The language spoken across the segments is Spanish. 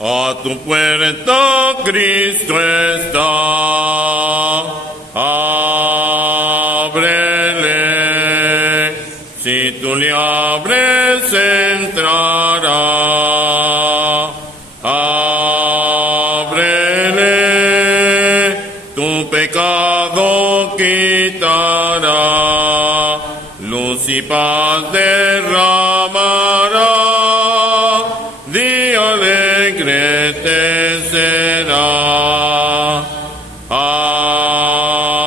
A tu puerta Cristo está, ábrele, si tú le abres entrará, ábrele, tu pecado quitará, luz y paz derramará, día alegre te será.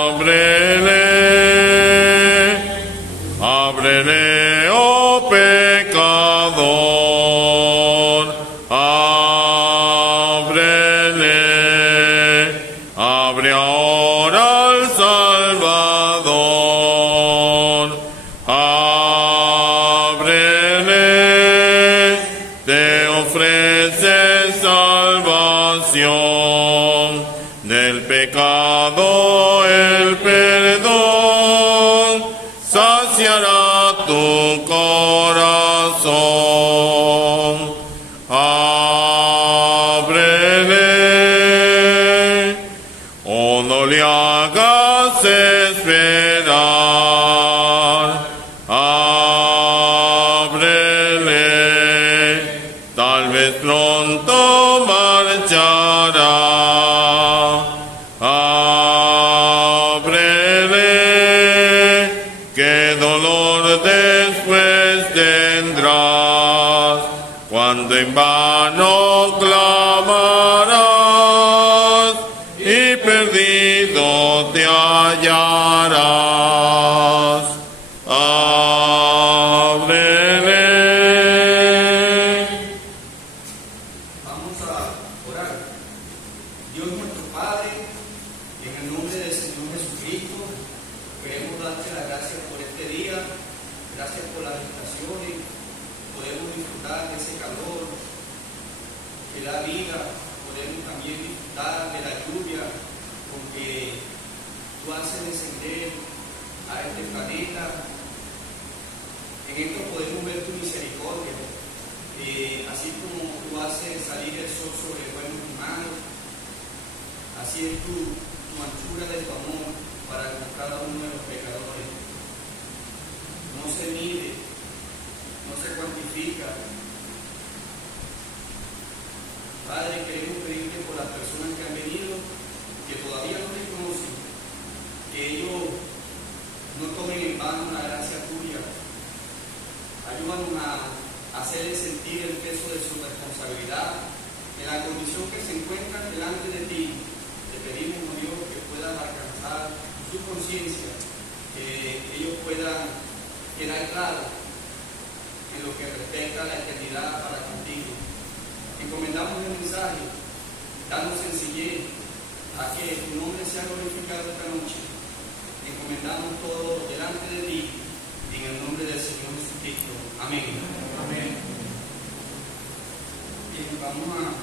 Ábrele, ábrele, oh pecador, ábrele, abre ahora al Salvador, ábrele, te ofrece salvación, del pecado el perdón, saciará tu corazón. Ábrele, oh no le hagas esperar, ábrele, tal vez pronto marchará. Ábrele, qué dolor después tendrás, cuando en vano clamarás y perdido te hallarás. Ábrele. Vamos a orar. Dios nuestro Padre, en el nombre del Señor Jesucristo, queremos darte las gracias por este día, gracias por las estaciones, podemos disfrutar de ese calor que da vida, podemos también disfrutar de la lluvia con que tú haces descender a este planeta. En esto podemos ver tu misericordia, así como tú haces salir el sol sobre buenos y malos, así es tu anchura de tu amor para con cada uno de los pecadores. No se mide, no se cuantifica. Padre, queremos pedirte por las personas que han venido, que todavía no te conocen, que ellos no tomen en vano la gracia tuya. Ayúdanos a hacerles sentir el peso de su responsabilidad en la condición que se encuentran delante de ti. Te pedimos, oh Dios, que puedas alcanzar su conciencia, que ellos puedan quedar claros en lo que respecta a la eternidad para contigo. Encomendamos el mensaje, danos sencillez a que tu nombre sea glorificado esta noche. Encomendamos todo delante de ti, en el nombre del Señor Jesucristo. Amén. Amén. Bien, vamos a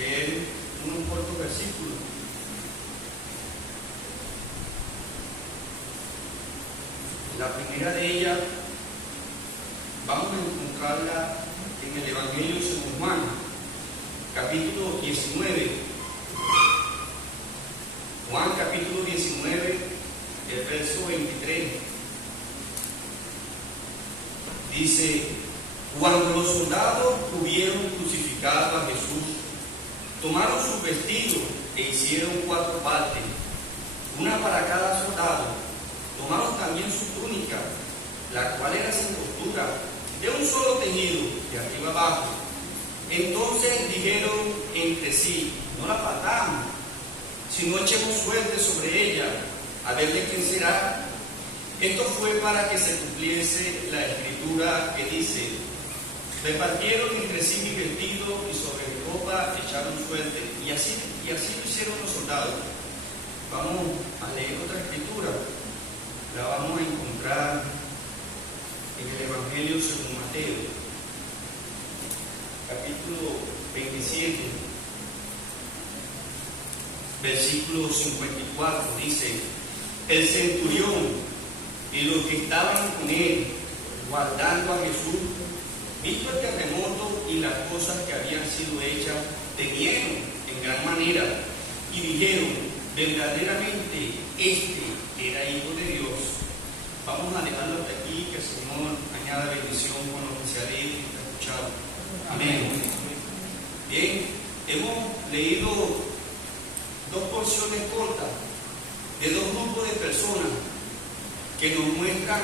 leer unos cortos versículos. La primera de ellas vamos a encontrarla en el Evangelio según Juan, capítulo 19. Juan, capítulo 19, el verso 23. Dice: cuando los soldados hubieron crucificado a Jesús, tomaron sus vestidos e hicieron 4 partes, una para cada soldado. Tomaron también su túnica, la cual era sin costura, de un solo tejido, de arriba abajo. Entonces dijeron entre sí: no la partamos, sino echemos suerte sobre ella, a ver de quién será. Esto fue para que se cumpliese la escritura que dice: repartieron entre sí mi vestido y sobre mi ropa echaron suerte. Y así lo hicieron los soldados. Vamos a leer otra escritura. La vamos a encontrar en el Evangelio según Mateo, capítulo 27, versículo 54. Dice: el centurión y los que estaban con él, guardando a Jesús, visto el terremoto y las cosas que habían sido hechas, temieron en gran manera y dijeron, verdaderamente este era Hijo de Dios. Vamos a dejarlo hasta aquí, que el Señor añada bendición con lo que se ha leído y se ha escuchado. Amén. Bien, hemos leído dos porciones cortas de dos grupos de personas que nos muestran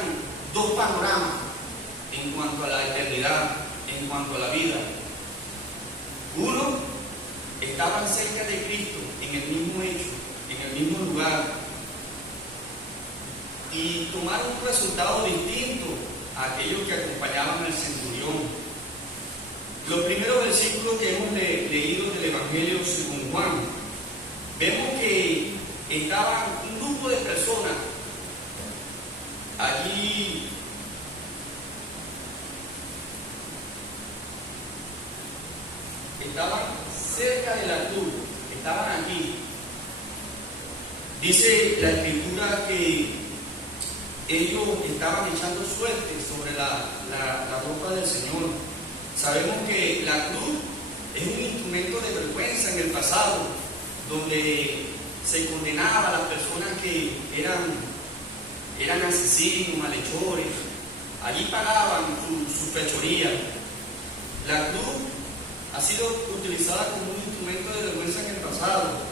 dos panoramas en cuanto a la eternidad, en cuanto a la vida. Uno, estaban cerca de Cristo, en el mismo hecho, en el mismo lugar, y tomaron un resultado distinto a aquellos que acompañaban al centurión. Los primeros versículos que hemos leído del Evangelio según Juan, vemos que estaban un grupo de personas allí estaban cerca de la cruz, estaban aquí. Dice la Escritura que ellos estaban echando suerte sobre la ropa del Señor. Sabemos que la cruz es un instrumento de vergüenza en el pasado, donde se condenaba a las personas que eran asesinos, malhechores. Allí pagaban su fechoría. La cruz ha sido utilizada como un instrumento de vergüenza en el pasado.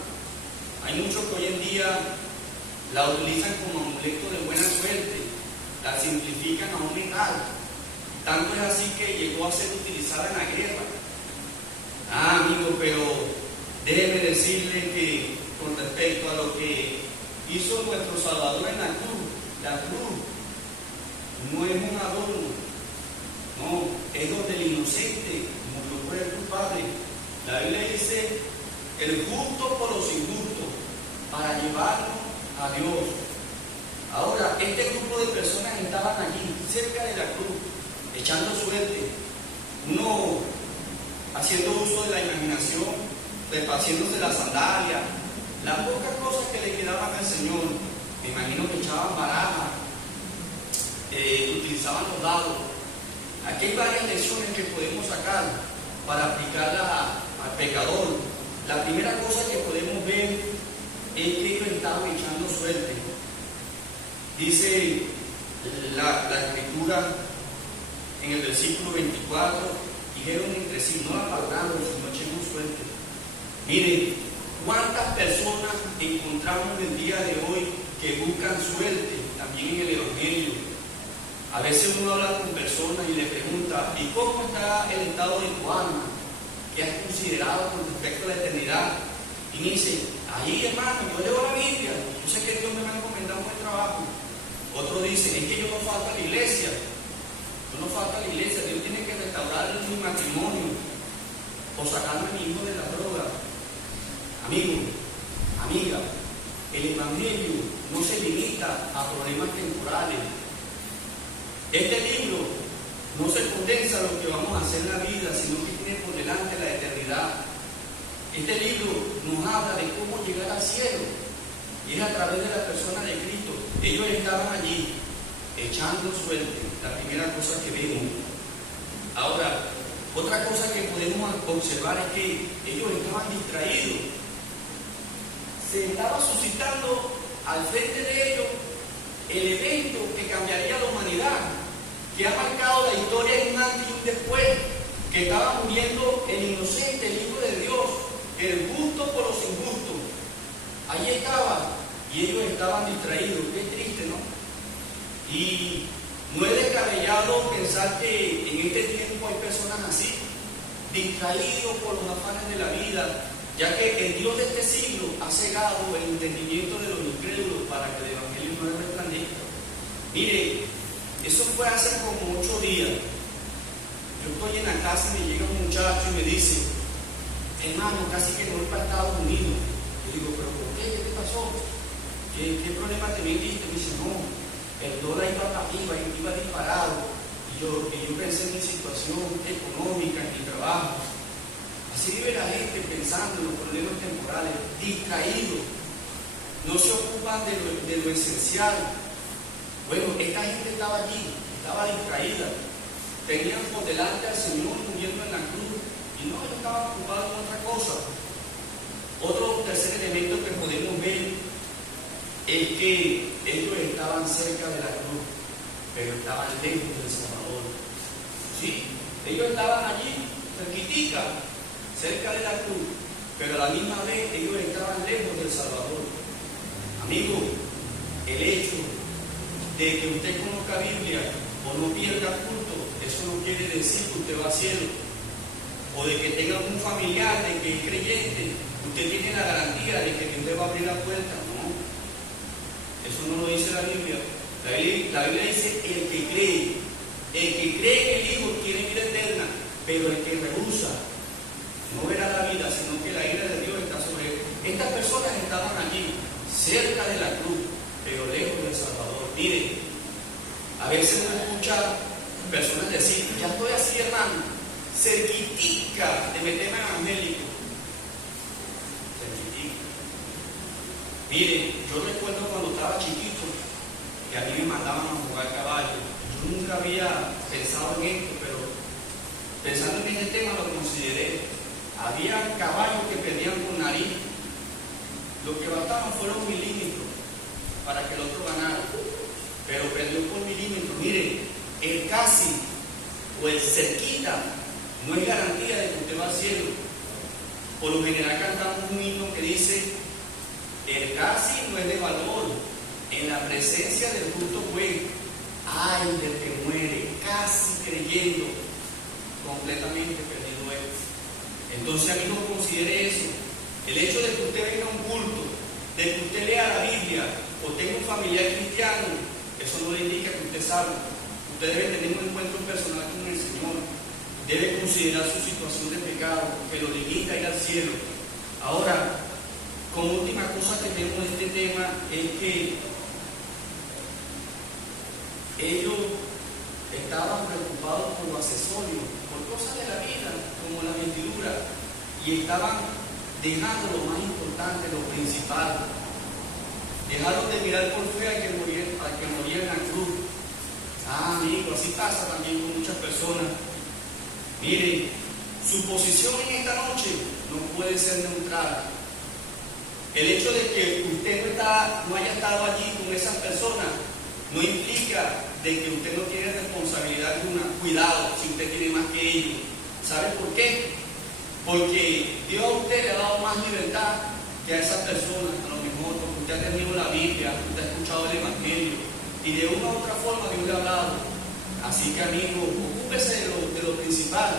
Hay muchos que hoy en día la utilizan como amuleto de buena suerte, la simplifican a un metal. Tanto es así que llegó a ser utilizada en la guerra. Amigo, pero déjeme decirle que con respecto a lo que hizo nuestro Salvador en la cruz no es un adorno, no, es donde el inocente murió por el culpable. La Biblia dice, el justo por los injustos, para llevarnos a Dios. Ahora, este grupo de personas estaban allí, cerca de la cruz, echando suerte, uno haciendo uso de la imaginación, haciéndose la sandalia, las pocas cosas que le quedaban al Señor. Me imagino que echaban barajas, utilizaban los dados. Aquí hay varias lecciones que podemos sacar para aplicarlas al pecador. La primera cosa que podemos ver es que ellos estaban echando suerte. Dice la Escritura en el versículo 24, dijeron entre sí, no apartamos, sino echemos suerte. Miren, ¿cuántas personas encontramos el día de hoy que buscan suerte también en el Evangelio? A veces uno habla con personas y le pregunta, ¿y cómo está el estado de tu alma? ¿Qué has considerado con respecto a la eternidad? Y dice, ahí hermano, yo leo la Biblia, yo sé que Dios me va a encomendar un buen trabajo. Otro dice, es que yo no falta a la iglesia. Yo no falta a la iglesia, Dios tiene que restaurar mi matrimonio o sacarme a mi hijo de la droga. Amigo, amiga, el Evangelio no se limita a problemas temporales. Este libro no se condensa a lo que vamos a hacer en la vida, sino que tiene por delante la eternidad. Este libro nos habla de cómo llegar al cielo, y es a través de la persona de Cristo. Ellos estaban allí, echando suerte, la primera cosa que vemos. Ahora, otra cosa que podemos observar es que ellos estaban distraídos. Se estaba suscitando al frente de ellos el evento que cambiaría la humanidad, que ha marcado la historia en un antes y un después, que estaba muriendo el inocente, el Hijo de Dios, el justo por los injustos. Allí estaba, y ellos estaban distraídos. Qué triste, ¿no? Y no es descabellado pensar que en este tiempo hay personas así, distraídos por los afanes de la vida, ya que el Dios de este siglo ha cegado el entendimiento de los incrédulos para que el Evangelio no resplandezca. Mire, eso fue hace como 8 días. Yo estoy en la casa y me llega un muchacho y me dice, hermano, casi que no voy para Estados Unidos. Yo digo, ¿pero por qué? ¿Qué te pasó? ¿Qué problema te metiste? Me dice, no, el dólar iba para arriba, iba disparado. Y yo pensé en mi situación económica, en mi trabajo. Así vive la gente pensando en los problemas temporales, distraídos. No se ocupan de lo esencial. Bueno, esta gente estaba allí, estaba distraída. tenían por delante al Señor muriendo en la cruz y no, ellos estaban ocupados en otra cosa. Otro tercer elemento que podemos ver es que ellos estaban cerca de la cruz, pero estaban lejos del Salvador. Sí, ellos estaban allí, cerquitica, cerca de la cruz, pero a la misma vez ellos estaban lejos del Salvador. Amigo, el hecho de que usted conozca Biblia o no pierda culto, eso no quiere decir que usted va al cielo. O de que tenga un familiar de que es creyente, usted tiene la garantía de que Dios le va a abrir la puerta. No, eso no lo dice la Biblia. La Biblia dice el que cree en el Hijo tiene vida eterna, pero el que rehúsa no verá la vida, sino que la ira de Dios está sobre él. Estas personas estaban allí, cerca de la cruz, pero lejos del Salvador. Miren, a veces uno escucha personas decir, ya estoy así, hermano, cerquitica de meterme evangélico. Cerquitica. Miren, yo recuerdo cuando estaba chiquito, que a mí me mandaban a jugar caballo. Yo nunca había pensado en esto, pero pensando en este tema lo consideré. Había caballos que perdían con nariz. Lo que bastaban fueron milímetros para que el otro ganara, pero perdió por milímetros. Miren, el casi o el cerquita no es garantía de que usted va al cielo. Por lo general cantamos un himno que dice, el casi no es de valor, en la presencia del justo juez, ay del que muere, casi creyendo, completamente perdido es. Entonces, amigos, considere eso. El hecho de que usted venga a un culto, de que usted lea la Biblia o tenga un familiar cristiano, eso no le indica que usted sabe. Usted debe tener un encuentro personal con el Señor. Debe considerar su situación de pecado, que lo limita a ir al cielo. Ahora, como última cosa que tenemos de este tema es que ellos estaban preocupados por los accesorios, por cosas de la vida, como la vestidura, y estaban dejando lo más importante, lo principal. Dejaron de mirar por fe al que moría en la cruz. Ah, amigo, así pasa también con muchas personas. Miren, su posición en esta noche no puede ser neutral. El hecho de que usted no haya estado allí con esas personas no implica de que usted no tiene responsabilidad alguna. Cuidado, si usted tiene más que ellos. ¿Sabe por qué? Porque Dios a usted le ha dado más libertad que a esas personas, a lo mejor porque usted ha tenido la Biblia, usted ha escuchado el Evangelio y de una u otra forma Dios le ha hablado. Así que, amigo, ocúpese de lo principal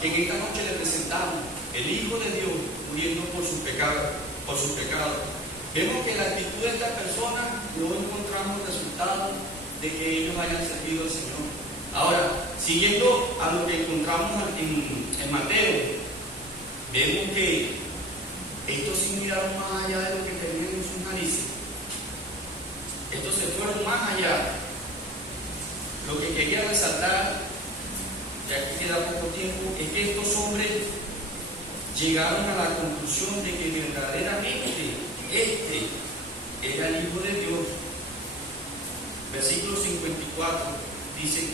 que en esta noche le presentamos, el Hijo de Dios muriendo por sus pecados. Vemos que la actitud de estas personas no encontramos el resultado de que ellos hayan servido al Señor. Ahora, siguiendo a lo que encontramos en Mateo, vemos que estos sí miraron más allá de lo que tenían en sus narices. Estos se fueron más allá. Lo que quería resaltar, ya que queda poco tiempo, es que estos hombres llegaron a la conclusión de que verdaderamente este era el Hijo de Dios. Versículo 54 dice,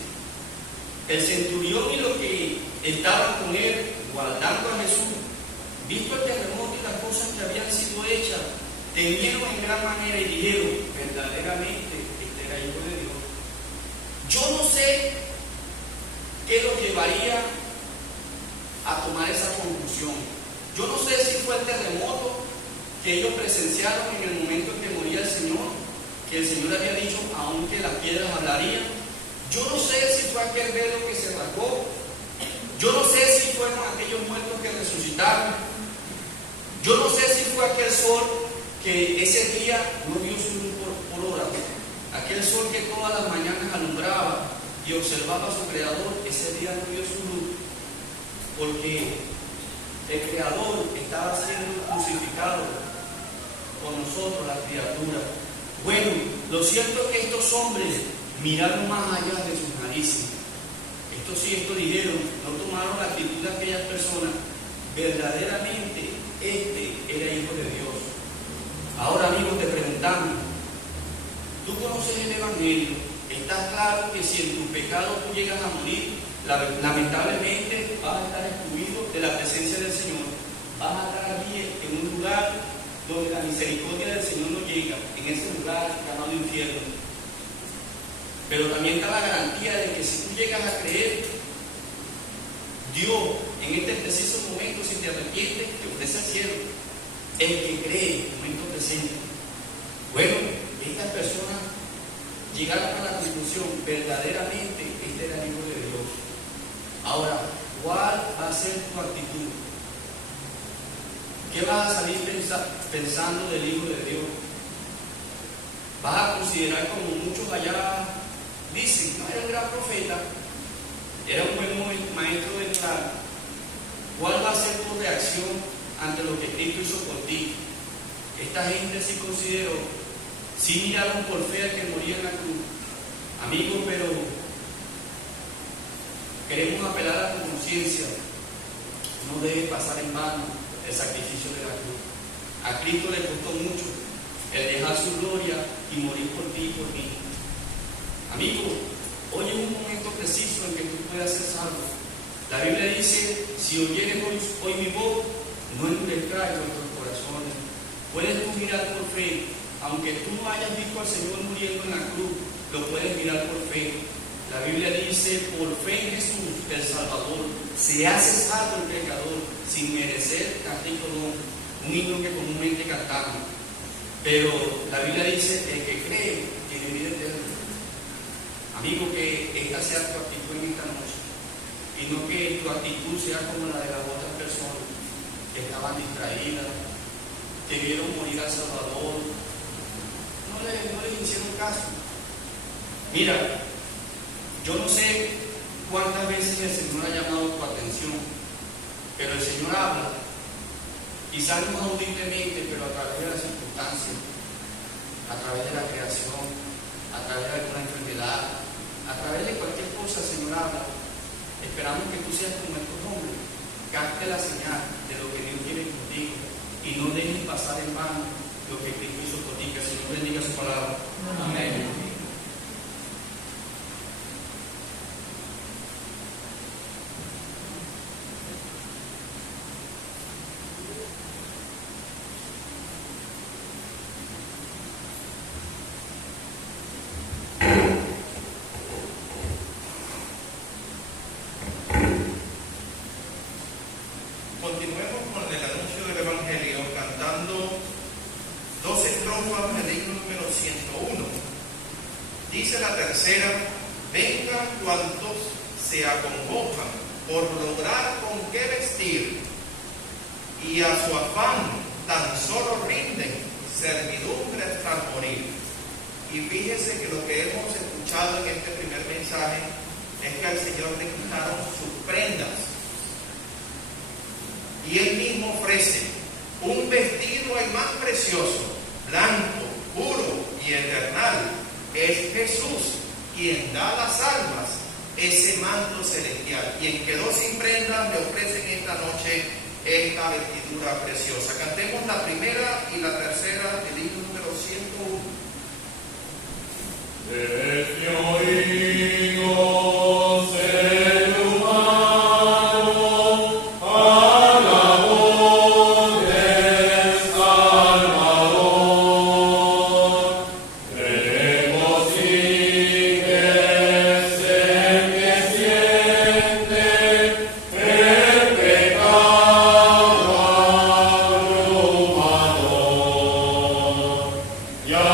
el centurión y los que estaban con él guardando a Jesús, visto el terremoto y las cosas que habían sido hechas, temieron en gran manera y dijeron, verdaderamente este era el Hijo de Dios. Yo no sé qué los llevaría a tomar esa conclusión. Yo no sé si fue el terremoto que ellos presenciaron en el momento en que moría el Señor, que el Señor había dicho, aunque las piedras hablarían. Yo no sé si fue aquel velo que se rasgó. Yo no sé si fueron aquellos muertos que resucitaron. Yo no sé si fue aquel sol que ese día no dio su luz por horas. Aquel sol que todas las mañanas alumbraba y observaba a su Creador, ese día no dio su luz, porque el Creador estaba siendo crucificado con nosotros, las criaturas. Bueno, lo cierto es que estos hombres miraron más allá de sus narices. Estos dijeron, no tomaron la actitud de aquellas personas. Verdaderamente, este era Hijo de Dios. Ahora, amigos, te preguntamos, ¿tú conoces el Evangelio? ¿Está claro que si en tu pecado tú llegas a morir, lamentablemente vas a estar excluido de la presencia del Señor. Vas a estar allí en un lugar donde la misericordia del Señor no llega, en ese lugar llamado infierno. Pero también está la garantía de que si tú llegas a creer, Dios en este preciso momento, si te arrepientes, te ofrece el cielo. El que cree en el momento presente. Bueno, estas personas llegaron a la conclusión, verdaderamente este era el Hijo de Dios. Ahora, ¿cuál va a ser tu actitud? ¿Qué vas a salir pensando del Hijo de Dios? ¿Vas a considerar, como muchos allá dicen, no era un gran profeta, era un buen maestro de moral? ¿Cuál va a ser tu reacción ante lo que Cristo hizo por ti? Esta gente sí consideró, sí miraron por fe al que moría en la cruz. Amigos, pero queremos apelar a tu conciencia. No debes pasar en vano el sacrificio de la cruz. A Cristo le costó mucho el dejar su gloria y morir por ti y por mí. Amigo, hoy es un momento preciso en que tú puedas ser salvo. La Biblia dice, si oyeres hoy mi voz, no endurezcáis vuestros corazones. Puedes tú mirar por fe, aunque tú no hayas visto al Señor muriendo en la cruz, lo puedes mirar por fe. La Biblia dice, por fe en Jesús, el Salvador, se hace salvo el pecador, sin merecer castigo don, un himno que comúnmente cantamos. Pero la Biblia dice, el que cree tiene vida eterna. Amigo, que esta sea tu actitud en esta noche, y no que tu actitud sea como la de las otras personas que estaban distraídas, que vieron morir al Salvador, no les hicieron caso. Mira, yo no sé cuántas veces el Señor ha llamado tu atención, pero el Señor habla, quizás no audiblemente, pero a través de las circunstancias, a través de la creación, a través de alguna enfermedad, a través de cualquier cosa el Señor habla. Esperamos que tú seas como estos hombres, capte la señal de lo que Dios quiere contigo y no dejes pasar en vano lo que Cristo hizo por ti. Que el Señor bendiga su palabra. Amén. Continuemos con el anuncio del Evangelio cantando 2 estrofas del himno número 101. Dice la tercera: vengan cuantos se acongojan por lograr con qué vestir, y a su afán tan solo rinden servidumbre hasta morir. Y fíjese que lo que hemos escuchado en este primer mensaje es que al Señor le quitaron sus prendas. Y Él mismo ofrece un vestido el más precioso, blanco, puro y eternal. Es Jesús quien da a las almas ese manto celestial. Quien quedó sin prendas le ofrecen esta noche esta vestidura preciosa. Cantemos la primera y la tercera del himno número 101. Desde oídos el humano a la voz del Salvador, regocíjese en que siente el pecado abrumador. Ya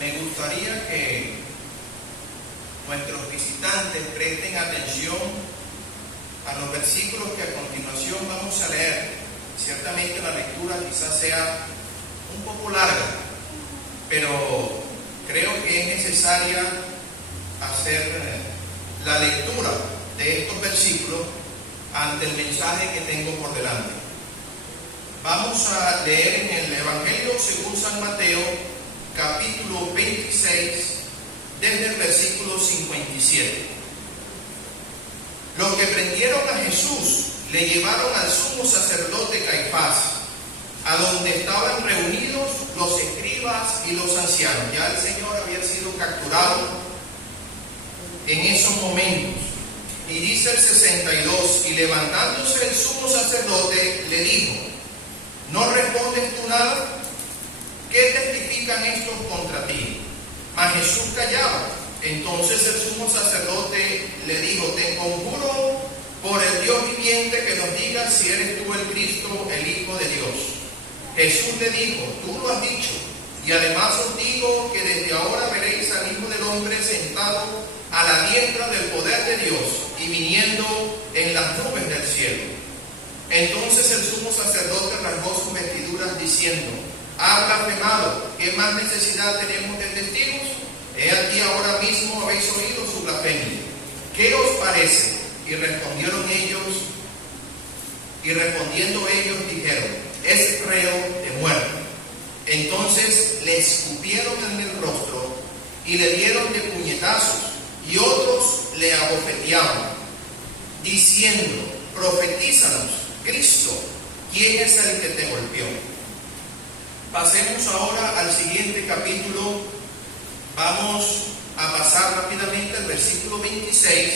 me gustaría que nuestros visitantes presten atención a los versículos que a continuación vamos a leer. Ciertamente la lectura quizás sea un poco larga, pero creo que es necesaria hacer la lectura de estos versículos ante el mensaje que tengo por delante. Vamos a leer en el Evangelio según San Mateo, capítulo 26, desde el versículo 57. Los que prendieron a Jesús le llevaron al sumo sacerdote Caifás, a donde estaban reunidos los escribas y los ancianos. Ya el Señor había sido capturado en esos momentos. Y dice el 62, y levantándose el sumo sacerdote le dijo: ¿no respondes tú nada? ¿Qué testifican estos contra ti? Mas Jesús callaba. Entonces el sumo sacerdote le dijo: te conjuro por el Dios viviente que nos digas si eres tú el Cristo, el Hijo de Dios. Jesús le dijo: tú lo has dicho, y además os digo que desde ahora veréis al Hijo del Hombre sentado a la diestra del poder de Dios y viniendo en las nubes del cielo. Entonces el sumo sacerdote rasgó sus vestiduras diciendo: ha blasfemado, ¿qué más necesidad tenemos de testigos? He aquí ahora mismo habéis oído su blasfemia. ¿Qué os parece? Y respondiendo ellos dijeron: es reo de muerte. Entonces le escupieron en el rostro y le dieron de puñetazos, y otros le abofeteaban, diciendo: profetízanos, Cristo, ¿quién es el que te golpeó? Pasemos ahora al siguiente capítulo. Vamos a pasar rápidamente al versículo 26.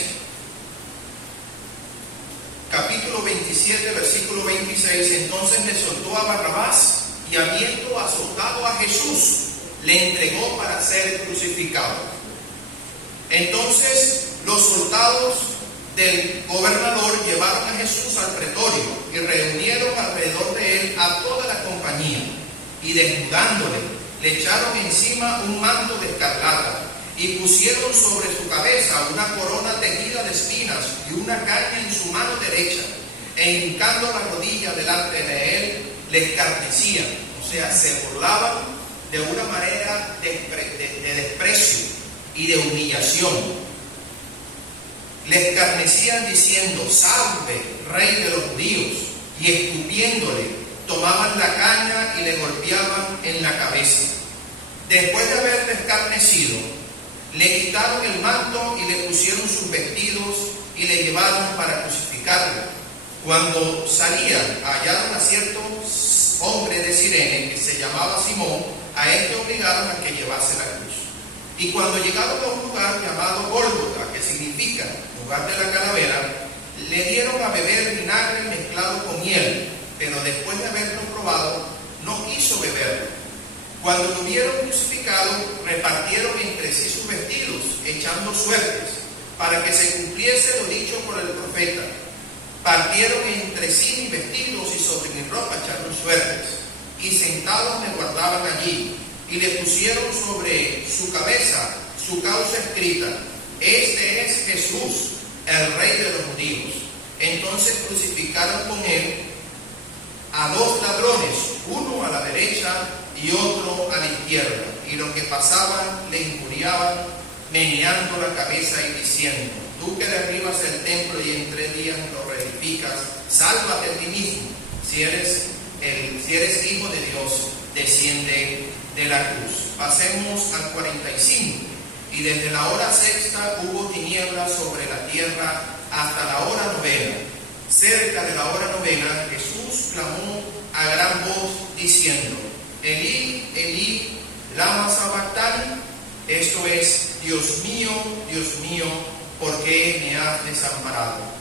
Capítulo 27, versículo 26. Entonces le soltó a Barrabás, y habiendo azotado a Jesús, le entregó para ser crucificado. Entonces los soldados del gobernador llevaron a Jesús al pretorio y reunieron alrededor de él a toda la compañía, y desnudándole, le echaron encima un manto de escarlata y pusieron sobre su cabeza una corona tejida de espinas y una caña en su mano derecha, e hincando la rodilla delante de él, le escarnecían, o sea, se burlaban de una manera de desprecio y de humillación. Le escarnecían diciendo: salve, rey de los judíos, y escupiéndole, tomaban la caña y le golpeaban en la cabeza. Después de haberle escarnecido, le quitaron el manto y le pusieron sus vestidos y le llevaron para crucificarlo. Cuando salían, hallaron a cierto hombre de Cirene que se llamaba Simón. A este obligaron a que llevase la cruz. Y cuando llegaron a un lugar llamado Gólgota, que significa lugar de la calavera, le dieron a beber vinagre mezclado con miel, pero después de haberlo probado, no quiso beberlo. Cuando lo hubieron crucificado, repartieron entre sí sus vestidos, echando suertes, para que se cumpliese lo dicho por el profeta. Partieron entre sí mis vestidos y sobre mi ropa echaron suertes, y sentados me guardaban allí, y le pusieron sobre su cabeza su causa escrita: este es Jesús, el Rey de los judíos. Entonces crucificaron con él a dos ladrones, uno a la derecha y otro a la izquierda, y los que pasaban le injuriaban, meneando la cabeza y diciendo: tú que derribas el templo y en 3 días lo reedificas, sálvate a ti mismo. Si eres hijo de Dios, desciende de la cruz. Pasemos al 45. Y desde la hora sexta hubo tinieblas sobre la tierra hasta la hora novena. Cerca de la hora novena, Jesús clamó a gran voz diciendo: Elí, Elí, lama sabactani. Esto es: Dios mío, ¿por qué me has desamparado?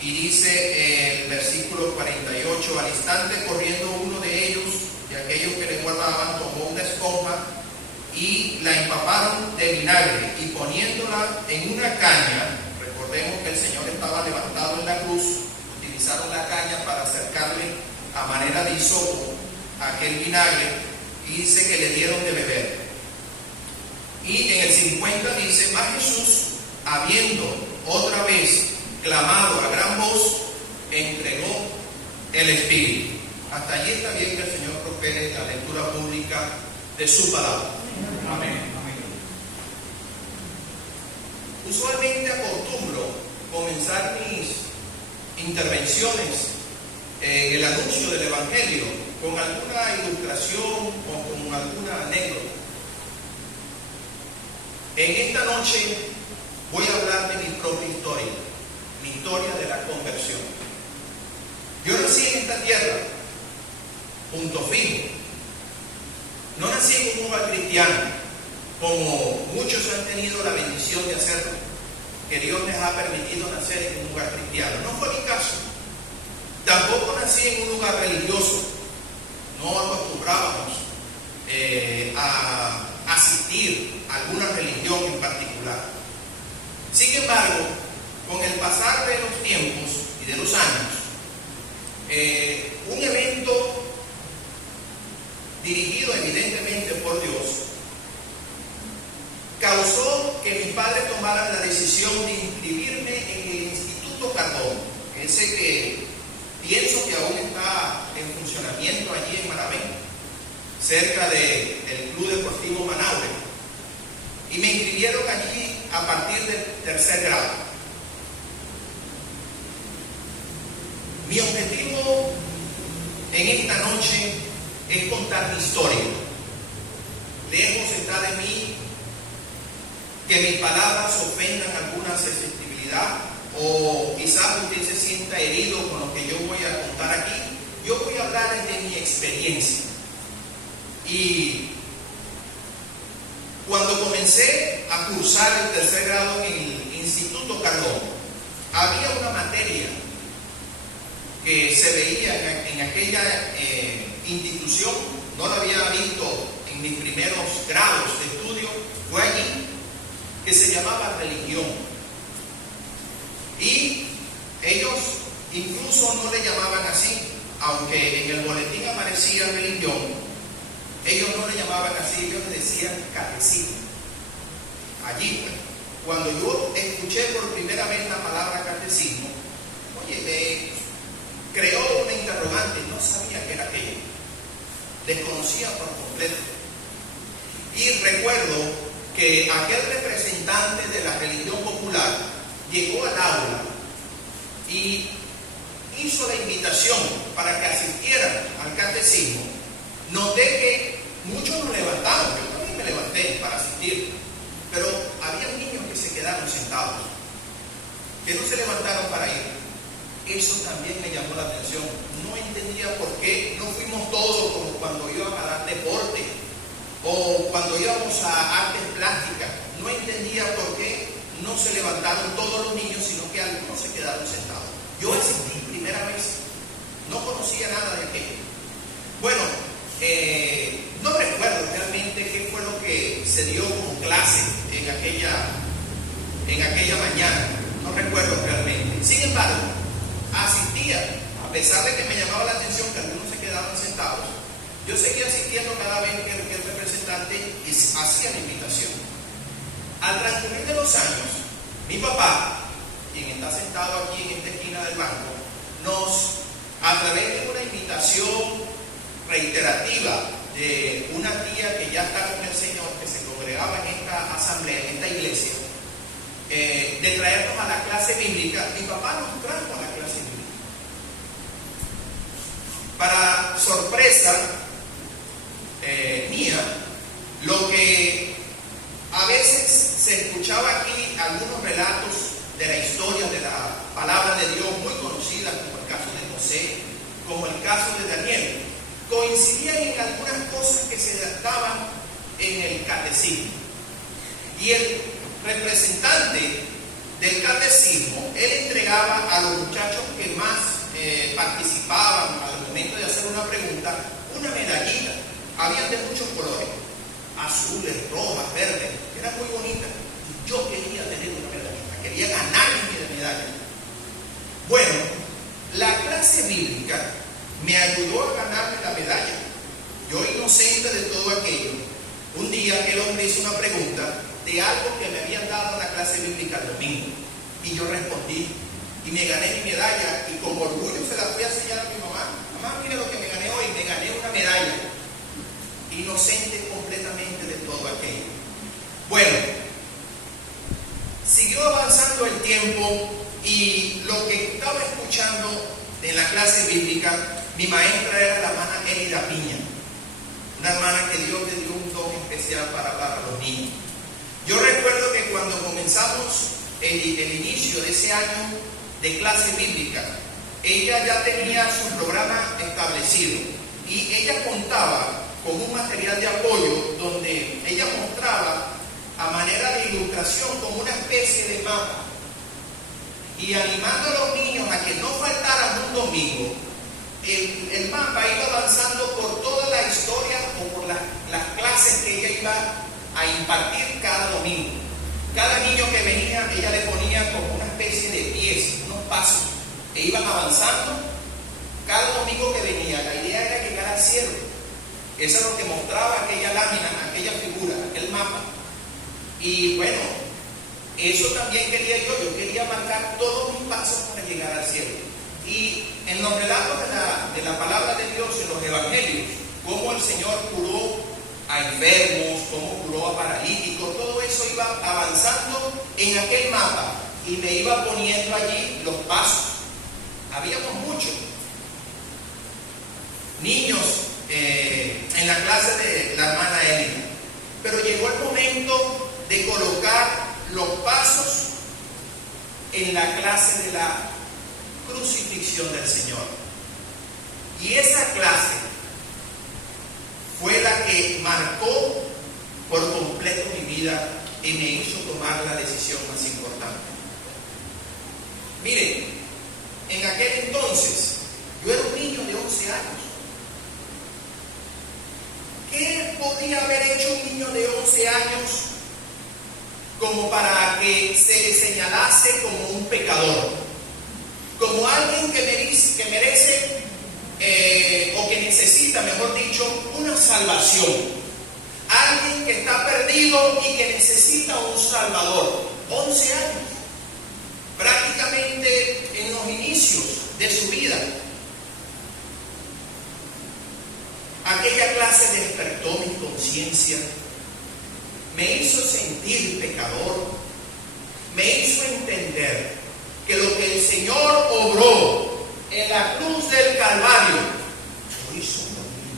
Y dice el versículo 48: al instante corriendo uno de ellos, de aquellos que le guardaban, tomó una esponja y la empaparon de vinagre, y poniéndola en una caña, recordemos que el Señor estaba levantado en la cruz, utilizaron la caña para acercarle a manera de hisopo aquel vinagre, y dice que le dieron de beber. 50 dice: mas Jesús, habiendo otra vez clamado a gran voz, entregó el Espíritu. Hasta allí está bien, que el Señor prospere la lectura pública de su palabra. Amén. Usualmente acostumbro comenzar mis intervenciones en el anuncio del Evangelio con alguna ilustración o con alguna anécdota. En esta noche voy a hablar de mi propia historia, mi historia de la conversión. Yo nací en esta tierra, punto fijo. No nací en un hogar cristiano, como muchos han tenido la bendición de hacerlo, que Dios les ha permitido nacer en un lugar cristiano. No fue mi caso. Tampoco nací en un lugar religioso. No acostumbrábamos a asistir a alguna religión en particular. Sin embargo, con el pasar de los tiempos y de los años, un evento dirigido evidentemente por Dios causó que mis padres tomaran la decisión de inscribirme en el Instituto Cardón, ese que pienso que aún está en funcionamiento allí en Maravén, cerca del Club Deportivo Manaure, y me inscribieron allí a partir del tercer grado. Mi objetivo en esta noche es contar mi historia. Lejos está de mí que mis palabras ofendan alguna susceptibilidad, o quizás usted se sienta herido con lo que yo voy a contar aquí. Yo voy a hablar de mi experiencia. Y cuando comencé a cursar el tercer grado en el Instituto Cardón, había una materia que se veía en aquella institución, no la había visto en mis primeros grados de estudio, fue allí, que se llamaba religión. Y ellos incluso no le llamaban así, aunque en el boletín aparecía religión, ellos no le llamaban así, ellos le decían catecismo. Allí, cuando yo escuché por primera vez la palabra catecismo, oye, me creó una interrogante, no sabía qué era aquello, desconocía por completo. Y recuerdo que aquel representante de la religión popular llegó al aula y hizo la invitación para que asistieran al catecismo. Noté que muchos nos levantamos, yo también me levanté para asistir, pero había niños que se quedaron sentados, que no se levantaron para ir. Eso también me llamó la atención. No entendía por qué no fuimos todos como cuando íbamos a dar deporte o cuando íbamos a artes plásticas. No entendía por qué no se levantaron todos los niños, sino que algunos se quedaron sentados. Yo asistí primera vez, no conocía nada de aquello. Bueno, no recuerdo realmente qué fue lo que se dio como clase en aquella mañana, no recuerdo realmente. Sin embargo, asistía, a pesar de que me llamaba la atención que algunos se quedaban sentados. Yo seguía asistiendo cada vez que el representante hacía la invitación. Al transcurrir de los años, mi papá, quien está sentado aquí en esta esquina del banco, a través de una invitación reiterativa de una tía que ya está con el Señor, que se congregaba en esta asamblea, en esta iglesia, de traernos a la clase bíblica, mi papá nos trajo a la clase bíblica. Para sorpresa mía, lo que a veces se escuchaba aquí, algunos relatos de la historia de la palabra de Dios muy conocida, como el caso de José, como el caso de Daniel, coincidían en algunas cosas que se daban en el catecismo. Y el representante del catecismo, él entregaba a los muchachos que más participaban al momento de hacer una pregunta, una medallita. Habían de muchos colores, azules, rojas, verdes, era muy bonita. Yo quería tener una medallita, quería ganar mi medalla. Bueno, la clase bíblica me ayudó a ganarme la medalla. Yo, inocente de todo aquello, un día aquel hombre hizo una pregunta de algo que me habían dado en la clase bíblica el domingo. Y yo respondí y me gané mi medalla y con orgullo se la fui a enseñar a mi mamá. Mamá, mire lo que me gané hoy, me gané una medalla. Inocente completamente de todo aquello. Bueno, siguió avanzando el tiempo y lo que estaba escuchando en la clase bíblica, mi maestra era la hermana Elida Piña, una hermana que Dios le dio un don especial para los niños. Yo recuerdo que cuando comenzamos el inicio de ese año de clase bíblica, ella ya tenía su programa establecido y ella contaba con un material de apoyo donde ella mostraba a manera de ilustración como una especie de mapa y animando a los niños a que no faltaran un domingo. El mapa iba avanzando por toda la historia o por las clases que ella iba a impartir cada domingo. Cada niño que venía, ella le ponía como una especie de pies, unos pasos, e iban avanzando cada domingo que venía. La idea era llegar al cielo. Eso es lo que mostraba aquella lámina, aquella figura, aquel mapa. Y bueno, eso también quería yo quería marcar todos mis pasos para llegar al cielo. Y en los relatos de la palabra de Dios, en los evangelios, cómo el Señor curó a enfermos, cómo curó a paralíticos, todo eso iba avanzando en aquel mapa y me iba poniendo allí los pasos. Habíamos muchos niños en la clase de la hermana Elena, pero llegó el momento de colocar los pasos en la clase de la crucifixión del Señor. Y esa clase fue la que marcó por completo mi vida y me hizo tomar la decisión más importante. Miren, en aquel entonces yo era un niño de 11 años. ¿Qué podía haber hecho un niño de 11 años como para que se le señalase como un pecador? Como alguien que merece o que necesita, mejor dicho, una salvación. Alguien que está perdido y que necesita un salvador. 11 años. Prácticamente en los inicios de su vida. Aquella clase despertó mi conciencia, me hizo sentir pecador, me hizo entender que lo que el Señor obró en la cruz del Calvario, lo hizo por mí.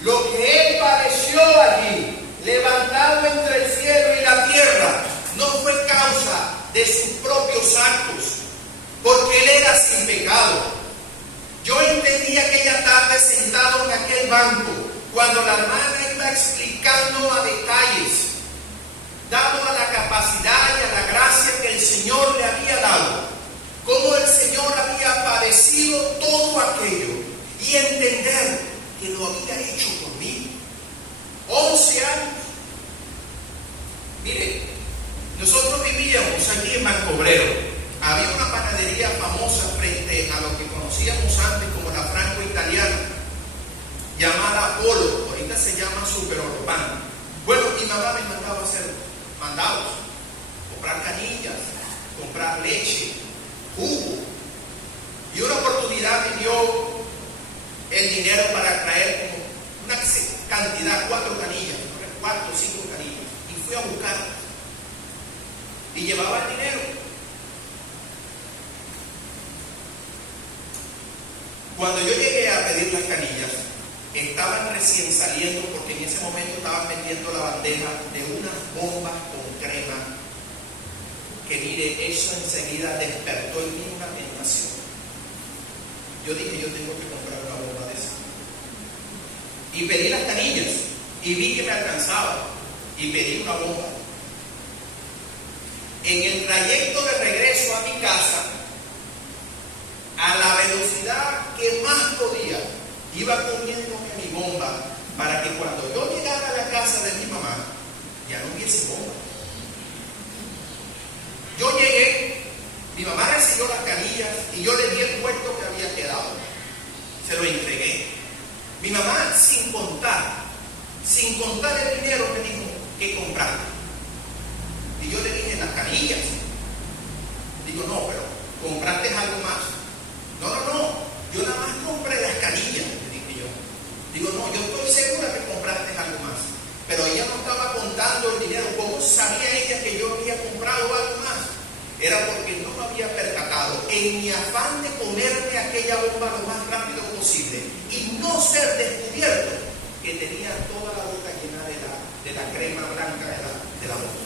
Lo que Él padeció allí, levantado entre el cielo y la tierra, no fue causa de sus propios actos, porque Él era sin pecado. Yo entendí aquella tarde sentado en aquel banco, cuando la hermana iba explicando a detalles, dando a la capacidad y a la gracia que el Señor le había dado, cómo el Señor había padecido todo aquello y entender que lo había hecho por mí. 11 años. Mire, nosotros vivíamos aquí en Mancobrero. Había una panadería famosa frente a lo que conocíamos antes como la franco-italiana, llamada Polo. Ahorita se llama Super Oro-Pan. Bueno, mi mamá me mandaba a hacer mandados, comprar canillas, comprar leche, jugo. Y una oportunidad me dio el dinero para traer como una cantidad, 4 canillas, 4 o 5 canillas. Y fui a buscar. Y llevaba el dinero. Cuando yo llegué a pedir las canillas, estaban recién saliendo porque en ese momento estaban metiendo la bandeja de unas bombas con crema que mire, eso enseguida despertó en mí una tentación. Yo dije, yo tengo que comprar una bomba de esa. Y pedí las canillas y vi que me alcanzaba y pedí una bomba. En el trayecto de regreso a mi casa, a la velocidad que más podía, iba comiéndome mi bomba para que cuando yo llegara a la casa de mi mamá, ya no hubiese bomba. Yo llegué, mi mamá recibió las canillas y yo le di el puesto que había quedado. Se lo entregué. Mi mamá, sin contar el dinero, me dijo, ¿qué compraste? Digo, no, pero compraste algo más. No, yo nada más compré las canillas, le dije yo. Digo, no, yo estoy segura que compraste algo más. Pero ella no estaba contando el dinero. ¿Cómo sabía ella que yo había comprado algo más? Era porque no me había percatado, en mi afán de comerme aquella bomba lo más rápido posible y no ser descubierto, que tenía toda la boca llena de la crema blanca de la boca.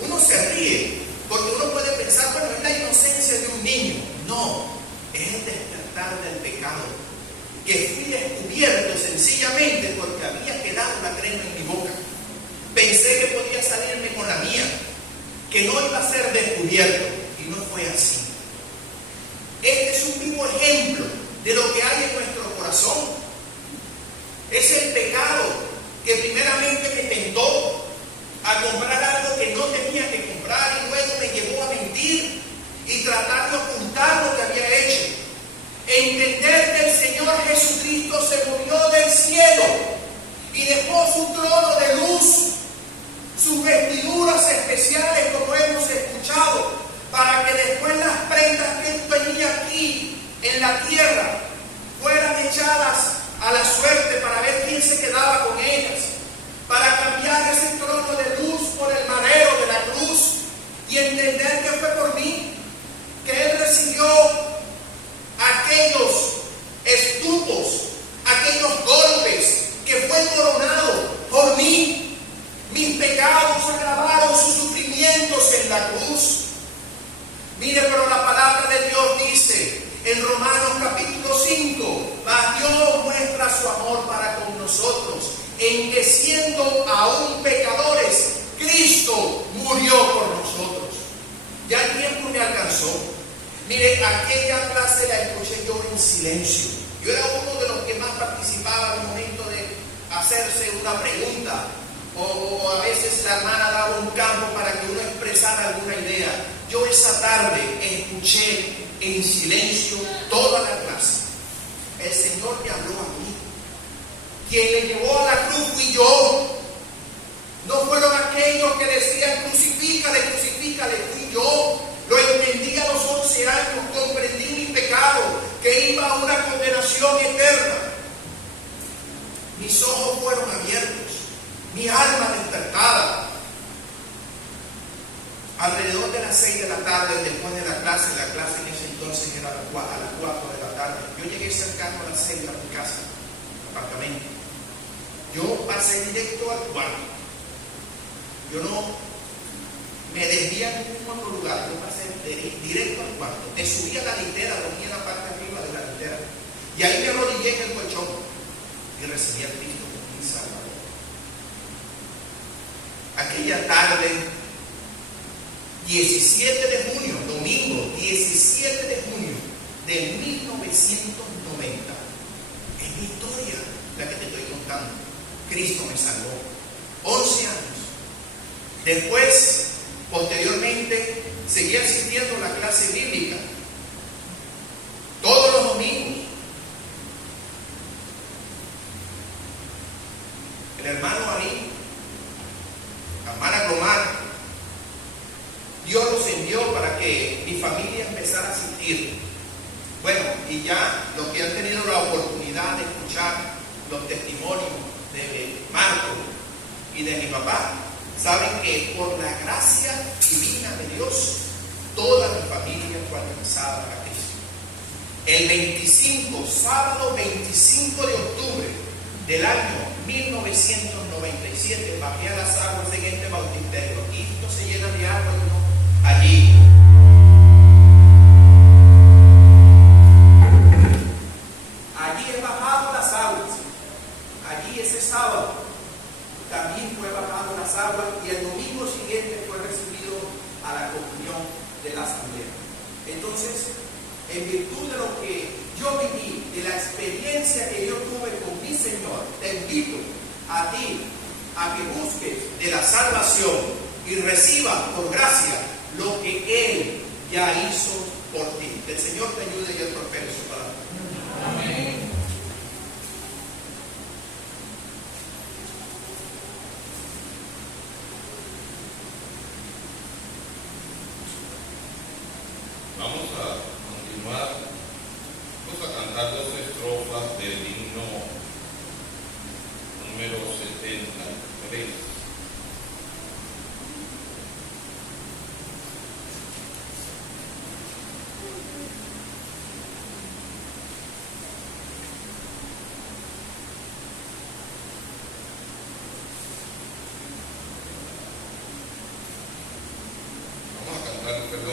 Uno se ríe, porque uno puede pensar, bueno, es la inocencia de un niño. No, es el despertar del pecado, que fui descubierto sencillamente porque había quedado la crema en mi boca. Pensé que podía salirme con la mía, que no iba a ser descubierto, y no fue así. Este es un vivo ejemplo de lo que hay en nuestro corazón. Es el pecado que primeramente me tentó a comprar algo que no tenía que comprar y luego me llevó a mentir y tratar de ocultar lo que había hecho. Entender que el Señor Jesucristo se movió del cielo y dejó su trono de luz, sus vestiduras especiales, como hemos escuchado, para que después las prendas que él tenía aquí en la tierra fueran echadas a la suerte para ver quién se quedaba con ellas, para cambiar ese trono de luz por el madero de la cruz y entender que fue por mí, que él recibió aquellos estupos, aquellos golpes, que fue coronado por mí. Mis pecados agravaron sus sufrimientos en la cruz. Mire, pero la palabra de Dios dice en Romanos capítulo 5, mas Dios muestra su amor para con nosotros, en que siendo aún pecadores, Cristo murió por nosotros. Ya el tiempo me alcanzó. Mire, aquella clase la escuché yo en silencio. Yo era uno de los que más participaba en el momento de hacerse una pregunta. O a veces la hermana daba un campo para que uno expresara alguna idea. Yo esa tarde escuché en silencio toda la clase. El Señor me habló a mí. Quien le llevó a la cruz fui yo. No fueron aquellos que decían crucifícale, crucifícale, fui yo. Lo entendí a los 11 años, comprendí mi pecado, que iba a una condenación eterna. Mis ojos fueron abiertos. Mi alma despertada. Alrededor de las 6 de la tarde, después de la clase en ese entonces era a las 4 de la tarde, yo llegué cercano a las 6 a mi casa, apartamento. Yo pasé directo al cuarto. Yo no me desvié en ningún otro lugar, yo pasé directo al cuarto. Me subí a la litera, dormí en la parte arriba de la litera, y ahí me arrodillé en el colchón y recibí a Cristo como mi Salvador. Aquella tarde, 17 de junio, domingo 17 de junio de 1990, es mi historia la que te estoy contando. Cristo me salvó. 11 años. Después, posteriormente, seguí asistiendo a la clase bíblica todos los domingos. El hermano Ari, la hermana Román, Dios los envió para que mi familia empezara a asistir. Bueno, y ya los que han tenido la oportunidad de escuchar los testimonios de Marco y de mi papá, saben que por la gracia divina de Dios, toda mi familia fue alcanzada a Cristo. El 25, sábado 25 de octubre del año 1997, bajé a las aguas en este bautisterio y esto se llena de agua y uno allí. Allí he bajado las aguas. Allí ese sábado también fue bajado las aguas y el domingo siguiente fue recibido a la comunión de la asamblea. Entonces, en virtud de lo que yo viví, de la experiencia que yo tuve con mi Señor, te invito a ti a que busques de la salvación y recibas por gracia lo que Él ya hizo por ti. Que el Señor te ayude y Él prospere su palabra. Amén.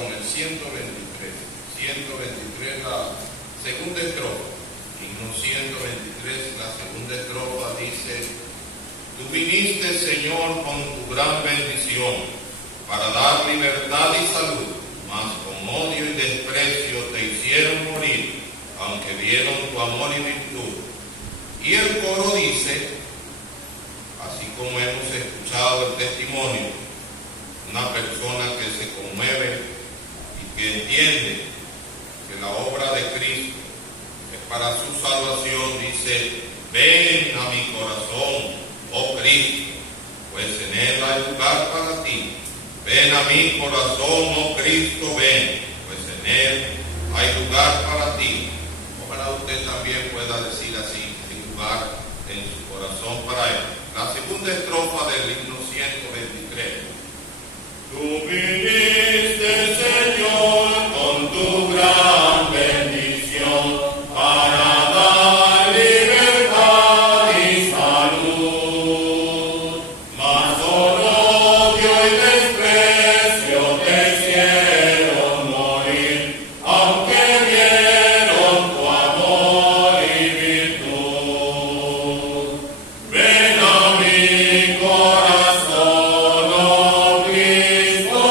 el 123. 123, la segunda estrofa. Himno 123, la segunda estrofa dice: Tú viniste, Señor, con tu gran bendición, para dar libertad y salud, mas con odio y desprecio te hicieron morir, aunque vieron tu amor y virtud. Y el coro dice, así como hemos escuchado el testimonio, una persona que se conmueve y que entiende que la obra de Cristo es para su salvación, dice: ven a mi corazón, oh Cristo, pues en él hay lugar para ti. Ven a mi corazón, oh Cristo, ven, pues en él hay lugar para ti. Ojalá usted también pueda decir así: hay lugar en su corazón para él. La segunda estrofa del himno 123. Tú viniste, Señor, con tu gran bendición, para dar libertad y salud. Mas con odio y desprecio te hicieron morir, aunque vieron tu amor y virtud. Ven a mi corazón, oh Cristo,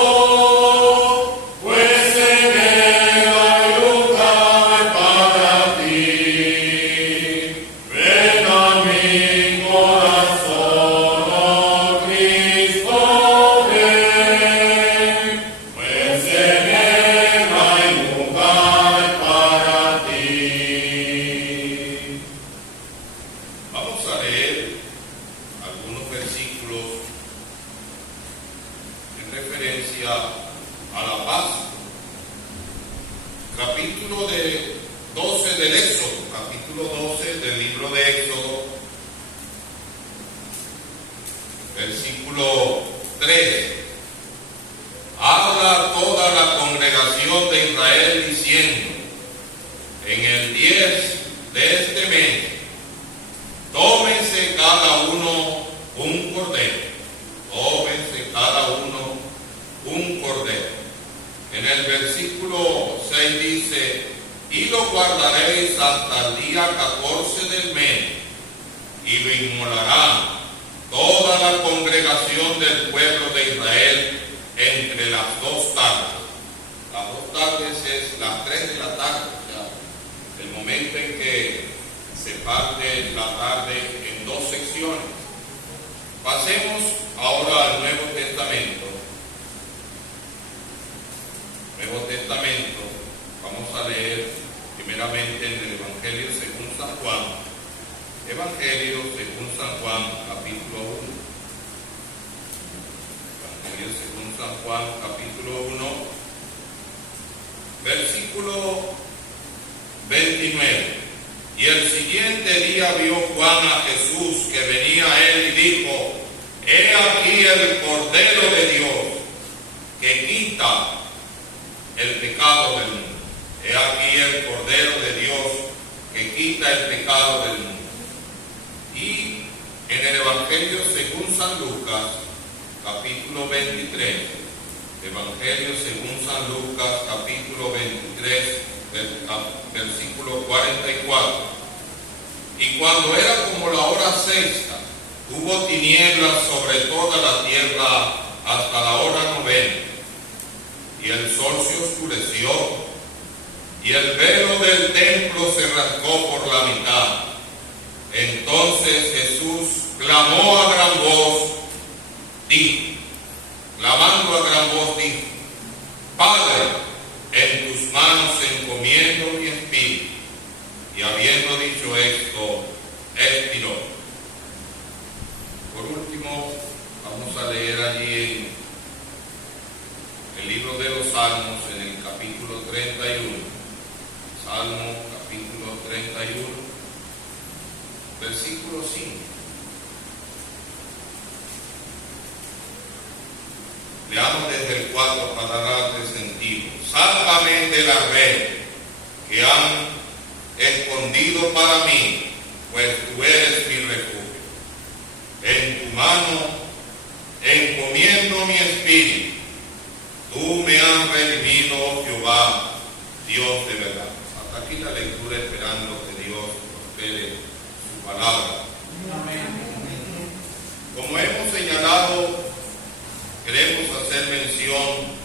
pues en él hay lugar para ti. Ven a mi corazón, oh Cristo, ven, pues en él hay lugar para ti. Vamos a leer algunos versículos en referencia a la paz. Capítulo 12 del Éxodo, capítulo 12 del libro de Éxodo, versículo 3. Habla toda la congregación de Israel diciendo: en el 10 de este mes, tómense cada uno un cordero. Tómense cada uno un cordero. En el versículo 6 dice: y lo guardaréis hasta el día 14 del mes, y lo inmolarán toda la congregación del pueblo de Israel entre las 2 tardes. Las 2 tardes es las 3 de la tarde, o sea, el momento en que se parte la tarde en 2 secciones. Pasemos ahora al Nuevo Testamento. Nuevo Testamento, vamos a leer primeramente en el Evangelio según San Juan. Evangelio según San Juan, capítulo 1. Evangelio según San Juan, capítulo 1, versículo 29. Y el siguiente día vio Juan a Jesús que venía a él y dijo: he aquí el Cordero de Dios que quita el pecado del mundo. He aquí el Cordero de Dios que quita el pecado del mundo. Y en el Evangelio según San Lucas, capítulo 23. Evangelio según San Lucas, capítulo 23, versículo 44. Y cuando era como la hora sexta, hubo tinieblas sobre toda la tierra hasta la hora novena. Y el sol se oscureció, y el velo del templo se rasgó por la mitad. Entonces Jesús clamó a gran voz, clamando a gran voz, dijo: Padre, en tus manos encomiendo mi espíritu. Y habiendo dicho esto, expiró. Por último, vamos a leer allí en el libro de los Salmos, en el capítulo 31. Salmo, capítulo 31, versículo 5. Leamos desde el 4 para darle sentido. Sálvame de la red que han escondido para mí, pues tú eres mi refugio. En tu mano encomiendo mi espíritu. Tú me has redimido, Jehová, Dios de verdad. Hasta aquí la lectura, esperando que Dios prospere su palabra. Como hemos señalado, queremos hacer mención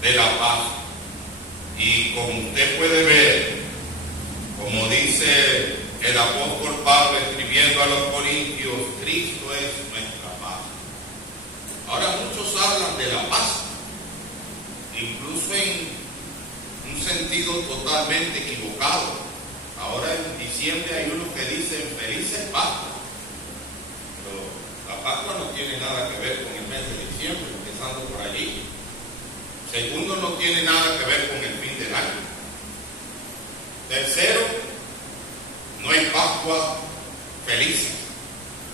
de la paz. Y como usted puede ver, como dice el apóstol Pablo escribiendo a los Corintios, Cristo es nuestra paz. Ahora muchos hablan de la paz, incluso en un sentido totalmente equivocado. Ahora en diciembre hay unos que dicen felices Pascuas. Pero la Pascua no tiene nada que ver con el mes de diciembre, empezando por allí. Segundo, no tiene nada que ver con el fin del año. Tercero, no hay Pascua feliz,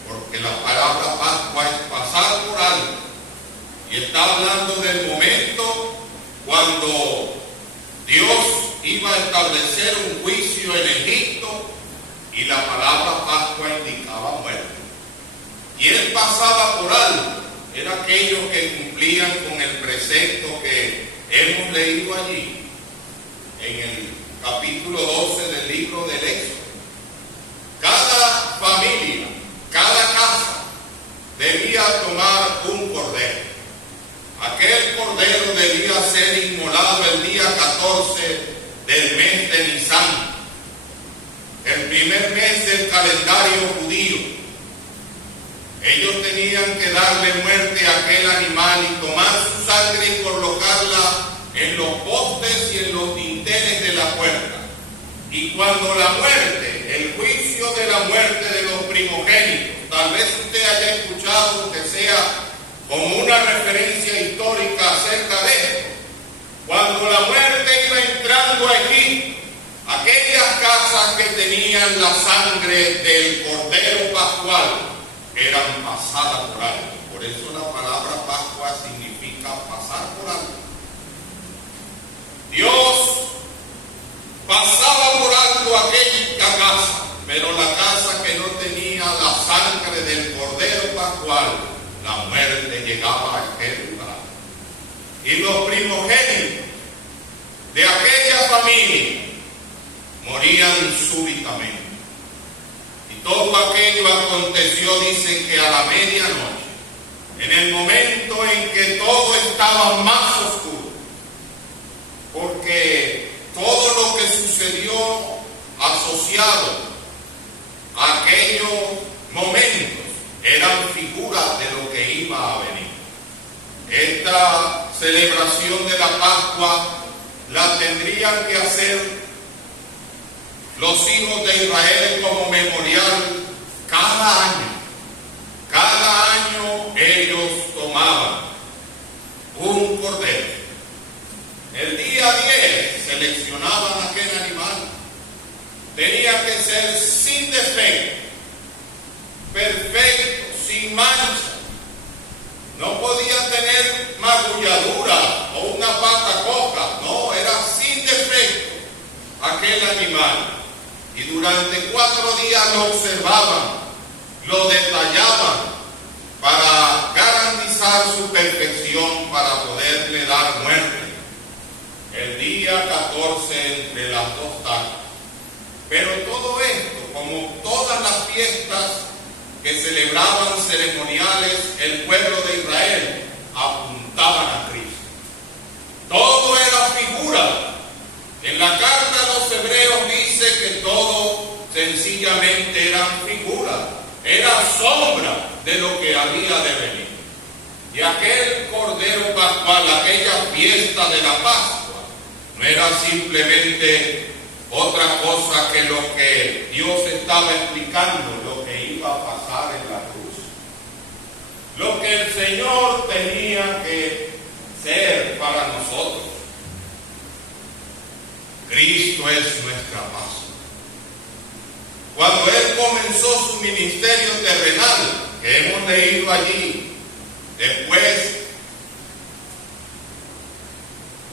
porque la palabra Pascua es pasar por algo. Y está hablando del momento cuando Dios iba a establecer un juicio en Egipto y la palabra Pascua indicaba muerte. Y él pasaba por algo. Era aquellos que cumplían con el precepto que hemos leído allí, en el capítulo 12 del libro del Éxodo. Cada familia, cada casa, debía tomar un cordero. Aquel cordero debía ser inmolado el día 14 del mes de Nisan, el primer mes del calendario judío. Ellos tenían que darle muerte a aquel animal y tomar su sangre y colocarla en los postes y en los dinteles de la puerta. Y cuando la muerte, el juicio de la muerte de los primogénitos, tal vez usted haya escuchado que sea como una referencia histórica acerca de esto, cuando la muerte iba entrando a Egipto, aquellas casas que tenían la sangre del cordero pascual eran pasadas por algo. Por eso la palabra Pascua significa pasar por algo. Dios pasaba por algo aquella casa, pero la casa que no tenía la sangre del cordero pascual, la muerte llegaba a aquel lugar. Y los primogénitos de aquella familia morían súbitamente. Todo aquello aconteció, dicen que a la medianoche, en el momento en que todo estaba más oscuro, porque todo lo que sucedió asociado a aquellos momentos eran figuras de lo que iba a venir. Esta celebración de la Pascua la tendrían que hacer los hijos de Israel como memorial cada año. Cada año ellos tomaban un cordero. El día 10 seleccionaban aquel animal. Tenía que ser sin defecto, perfecto, sin mancha. No podía tener magulladura o una pata coja. No, era sin defecto aquel animal. Y durante 4 días lo observaban, lo detallaban para garantizar su perfección, para poderle dar muerte. El día 14 entre las 2 tardes. Pero todo esto, como todas las fiestas que celebraban ceremoniales el pueblo de Israel, apuntaban a Cristo. Todo era figura. En la carta a los Hebreos dice que todo sencillamente eran figuras, era sombra de lo que había de venir. Y aquel cordero pascual, aquella fiesta de la Pascua, no era simplemente otra cosa que lo que Dios estaba explicando, lo que iba a pasar en la cruz. Lo que el Señor tenía que ser para nosotros. Cristo es nuestra paz. Cuando Él comenzó su ministerio terrenal, que hemos leído allí, después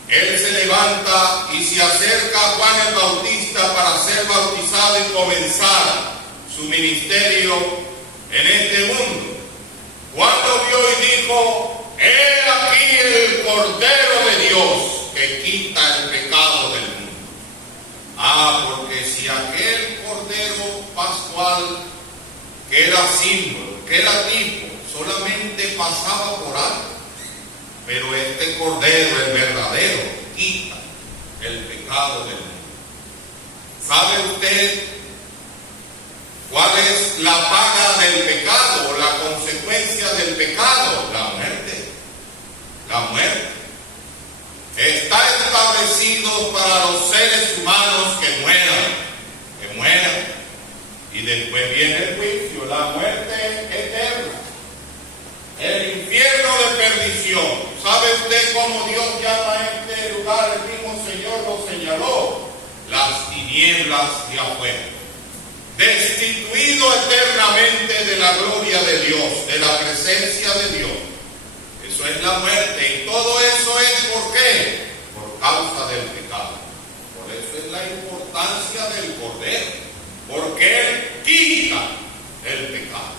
Él se levanta y se acerca a Juan el Bautista para ser bautizado y comenzar su ministerio en este mundo. Juan lo vio y dijo: he aquí el Cordero de Dios que quita el pecado del mundo. Porque si aquel Cordero pascual, que era símbolo, que era tipo, solamente pasaba por alto, pero este Cordero, el verdadero, quita el pecado del mundo. ¿Sabe usted cuál es la paga del pecado o la consecuencia del pecado? La muerte. La muerte. Está establecido para los seres humanos que mueran. Y después viene el juicio, la muerte eterna. El infierno de perdición. ¿Sabe usted cómo Dios llama a este lugar? El mismo Señor lo señaló. Las tinieblas de afuera. Destituido eternamente de la gloria de Dios, de la presencia de Dios. Eso es la muerte. Y todo eso es ¿por qué? Por causa del pecado. Por eso es la importancia del Cordero. Porque Él quita el pecado.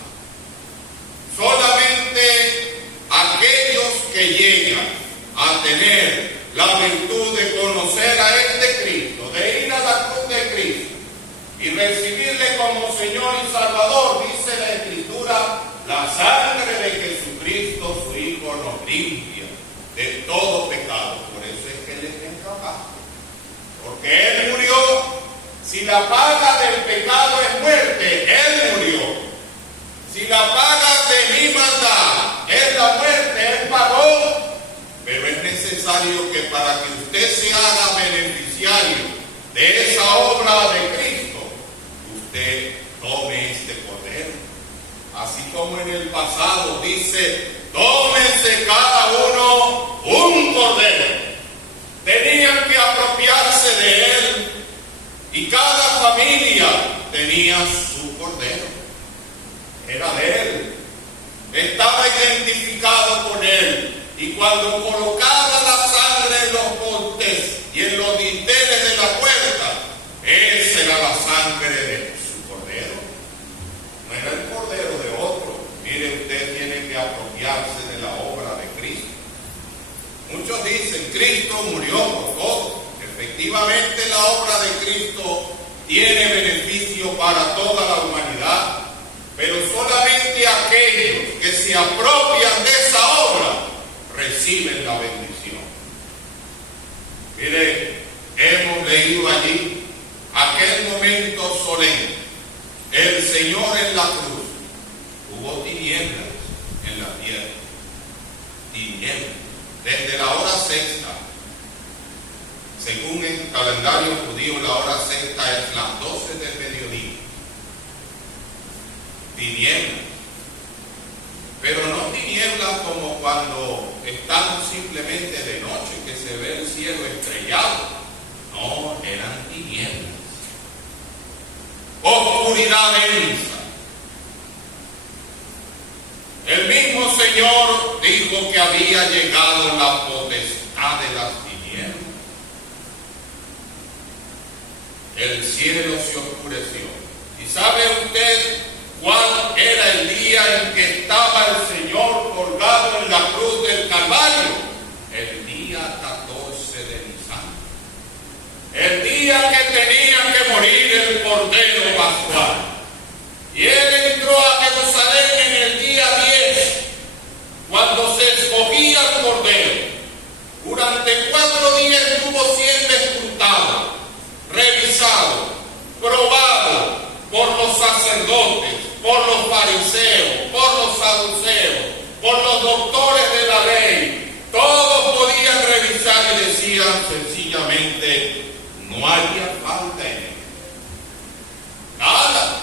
Solamente aquellos que llegan a tener la virtud de conocer a este Cristo, de ir a la cruz de Cristo y recibirle como Señor y Salvador, dice la Escritura, la sangre de Jesucristo, su Hijo, nos limpia de todo pecado. Por eso es que Él está en trabajo. Porque Él murió. Si la paga del pecado es muerte, Él murió. Si la paga de mi maldad es la muerte, Él pagó. Pero es necesario que para que usted se haga beneficiario de esa obra de Cristo, usted tome este Cordero. Así como en el pasado dice, tómese cada uno un Cordero. Tenían que apropiarse de él. Y cada familia tenía su Cordero. Era de él. Estaba identificado con él. Y cuando colocaba la sangre en los postes y en los dinteles de la puerta, esa era la sangre de su Cordero. No era el Cordero de otro. Mire, usted tiene que apropiarse de la obra de Cristo. Muchos dicen, Cristo murió por todos. Efectivamente, la obra de Cristo tiene beneficio para toda la humanidad, pero solamente aquellos que se apropian de esa obra reciben la bendición. Mire, hemos leído allí aquel momento solemne. El Señor en la cruz. Hubo tinieblas en la tierra. Tinieblas. Desde la hora sexta. Según el calendario judío, la hora sexta es las 12 del mediodía. Tinieblas. Pero no tinieblas como cuando estamos simplemente de noche, que se ve el cielo estrellado. No, eran tinieblas. Oscuridad densa. El mismo Señor dijo que había llegado la potestad de las tinieblas. El cielo se oscureció. ¿Y sabe usted cuál era el día en que estaba el Señor colgado en la cruz del Calvario? El día 14 de Nisan. El día que tenía que morir el Cordero Pascual. Y Él entró a Jerusalén en el día 10, cuando se escogía el Cordero. Durante 4 días estuvo siendo escrutado, revisado, probado por los sacerdotes, por los fariseos, por los saduceos, por los doctores de la ley. Todos podían revisar y decían sencillamente, no había falta en él. Nada.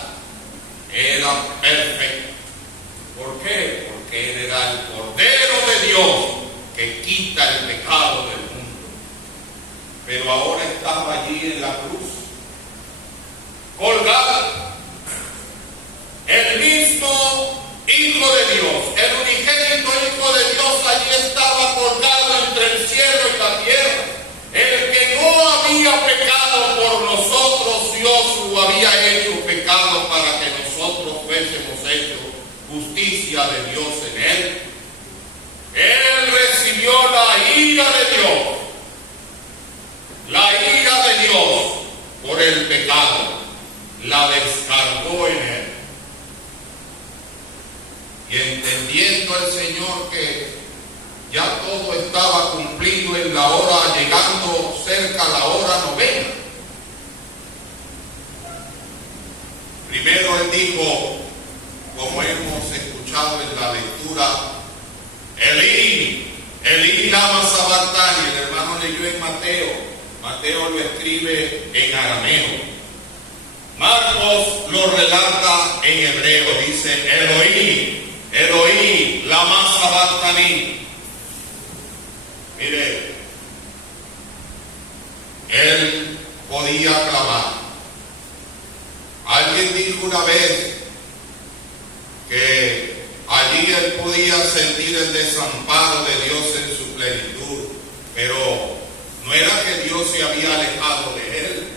Era perfecto. ¿Por qué? Porque Él era el Cordero de Dios que quita el pecado del mundo. Pero ahora estaba allí en la cruz, colgado. El mismo Hijo de Dios, el unigénito Hijo de Dios, allí estaba colgado entre el cielo y la tierra. El que no había pecado por nosotros, Dios lo había hecho pecado para que nosotros fuésemos hechos justicia de Dios en Él. Él recibió la ira Señor que ya todo estaba cumplido en la hora, llegando cerca a la hora novena. Primero Él dijo, como hemos escuchado en la lectura, Elí, Elí lama sabactani. El hermano leyó en Mateo. Mateo lo escribe en arameo. Marcos lo relata en hebreo. Dice, Eloí, Eloí, lama sabactani. Mire, Él podía clamar. Alguien dijo una vez que allí Él podía sentir el desamparo de Dios en su plenitud, pero no era que Dios se había alejado de Él,